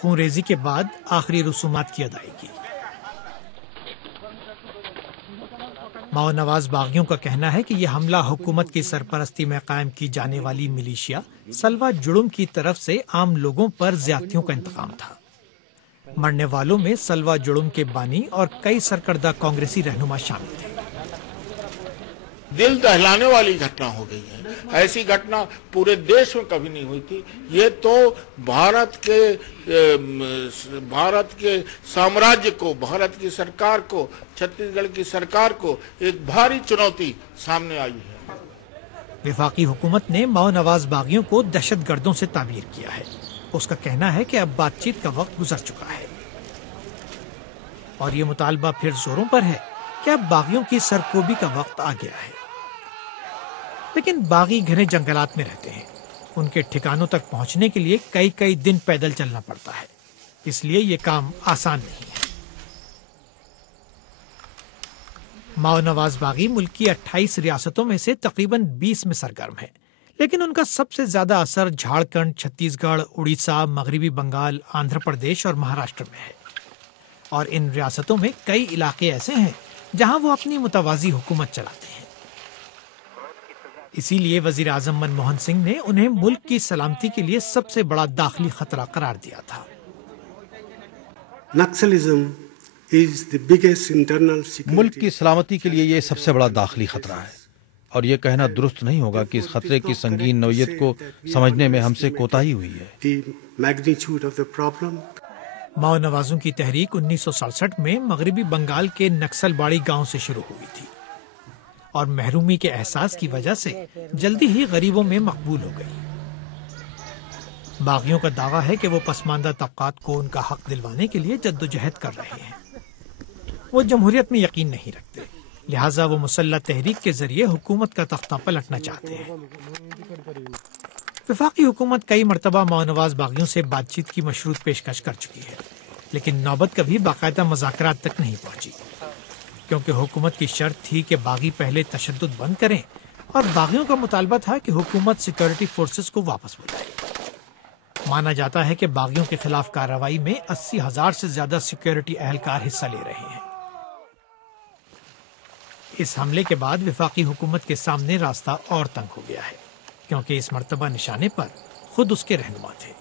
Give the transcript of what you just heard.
خون ریزی کے بعد آخری رسومات کی ادائیگی۔ ماؤ نواز باغیوں کا کہنا ہے کہ یہ حملہ حکومت کی سرپرستی میں قائم کی جانے والی ملیشیا سلوا جڑم کی طرف سے عام لوگوں پر زیادتیوں کا انتقام تھا۔ مرنے والوں میں سلوا جڑم کے بانی اور کئی سرکردہ کانگریسی رہنما شامل تھے۔ دل دہلانے والی گھٹنا ہو گئی ہے، ایسی گھٹنا پورے دیش میں کبھی نہیں ہوئی تھی۔ یہ تو بھارت کے سامراجیہ کو، بھارت کی سرکار کو، چھتیس گڑھ کی سرکار کو ایک بھاری چنوتی سامنے آئی ہے۔ وفاقی حکومت نے ماؤ نواز باغیوں کو دہشت گردوں سے تعبیر کیا ہے۔ اس کا کہنا ہے کہ اب بات چیت کا وقت گزر چکا ہے، اور یہ مطالبہ پھر زوروں پر ہے کہ اب باغیوں کی سرکوبی کا وقت آ گیا ہے۔ لیکن باغی گھنے جنگلات میں رہتے ہیں، ان کے ٹھکانوں تک پہنچنے کے لیے کئی دن پیدل چلنا پڑتا ہے، اس لیے یہ کام آسان نہیں ہے۔ ماؤ نواز باغی ملک کی 28 ریاستوں میں سے تقریباً 20 میں سرگرم ہے، لیکن ان کا سب سے زیادہ اثر جھارکھنڈ، چھتیس گڑھ، اڑیسہ، مغربی بنگال، آندھرا پردیش اور مہاراشٹر میں ہے، اور ان ریاستوں میں کئی علاقے ایسے ہیں جہاں وہ اپنی متوازی حکومت چلاتے ہیں۔ اسی لیے وزیر اعظم منموہن سنگھ نے انہیں ملک کی سلامتی کے لیے سب سے بڑا داخلی خطرہ قرار دیا تھا۔ ملک کی سلامتی کے لیے یہ سب سے بڑا داخلی خطرہ ہے، اور یہ کہنا درست نہیں ہوگا کہ اس خطرے کی سنگین نوعیت کو سمجھنے میں ہم سے کوتاہی ہوئی ہے۔ ماؤ نوازوں کی تحریک 1967 میں مغربی بنگال کے نکسل باڑی گاؤں سے شروع ہوئی تھی، اور محرومی کے احساس کی وجہ سے جلدی ہی غریبوں میں مقبول ہو گئی۔ باغیوں کا دعویٰ ہے کہ وہ پسماندہ طبقات کو ان کا حق دلوانے کے لیے جدوجہد کر رہے ہیں۔ وہ جمہوریت میں یقین نہیں رکھتے، لہٰذا وہ مسلح تحریک کے ذریعے حکومت کا تختہ پلٹنا چاہتے ہیں۔ وفاقی حکومت کئی مرتبہ ماؤ نواز باغیوں سے بات چیت کی مشروط پیشکش کر چکی ہے، لیکن نوبت کبھی باقاعدہ مذاکرات تک نہیں پہنچی، کیونکہ حکومت کی شرط تھی کہ باغی پہلے تشدد بند کریں، اور باغیوں کا مطالبہ تھا کہ حکومت سیکورٹی فورسز کو واپس بلائے۔ مانا جاتا ہے کہ باغیوں کے خلاف کارروائی میں 80,000 سے زیادہ سیکورٹی اہلکار حصہ لے رہے ہیں۔ اس حملے کے بعد وفاقی حکومت کے سامنے راستہ اور تنگ ہو گیا ہے، کیونکہ اس مرتبہ نشانے پر خود اس کے رہنما تھے۔